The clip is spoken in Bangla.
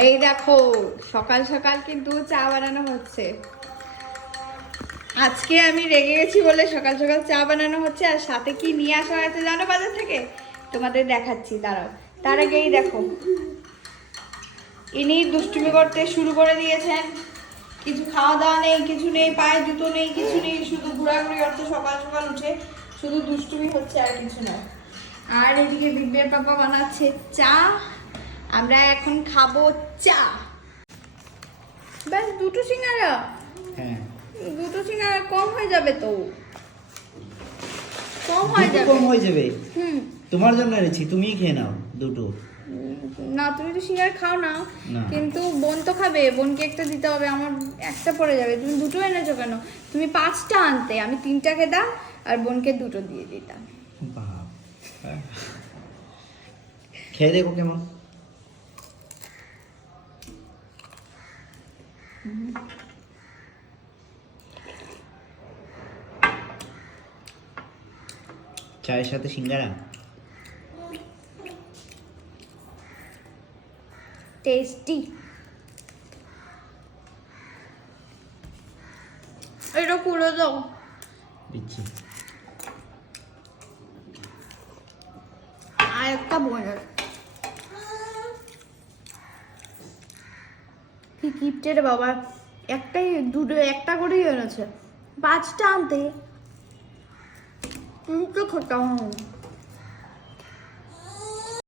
এই দেখো সকাল সকাল কিন্তু চা বানানো হচ্ছে। আজকে আমি রেগে গেছি বলে সকাল সকাল চা বানানো হচ্ছে। আর সাথে কি নিয়ে আসা হয়েছে জানো বাজার থেকে? তোমাদের দেখাচ্ছি, দাঁড়াও। তার আগেই দেখো, ইনি দুষ্টুমি করতে শুরু করে দিয়েছেন। কিছু খাওয়া দাওয়া নেই, কিছু নেই, পায়ে জুতো নেই, কিছু নেই, শুধু ঘোরাঘুরি করতে সকাল সকাল উঠে শুধু দুষ্টুমি হচ্ছে, আর কিছু নয়। আর এদিকে দিব্যের পাপা বানাচ্ছে চা, আমরা এখন খাবো চা। ব্যাস দুটো সিঙ্গারা? হ্যাঁ, দুটো সিঙ্গারা কম হয়ে যাবে তো। কম হয়ে দুটো যাবে। কম হয়ে যাবে। হুম। তোমার জন্য এনেছি, তুমিই খেয়ে নাও দুটো। না, তুমি তো সিঙ্গারা খাও না। না। কিন্তু বোন তো খাবে, বোনকে একটা দিতে হবে, আমার একটা পড়ে যাবে। তুমি দুটো এনেছো কেন? তুমি 5টা আনতে, আমি 3টা খেতাম আর বোনকে দুটো দিয়ে দিতাম। বাপ, খেয়ে দেখো কেমন। চায়ের সাথে সিঙ্গারা টেস্টি। এটা খুলে দাও। দিচ্ছি। আর একটা বোনের কি গিফটের বাবা, একটাই দুটো একটা করেই এনেছে, 5টা আনতে। তো খোটা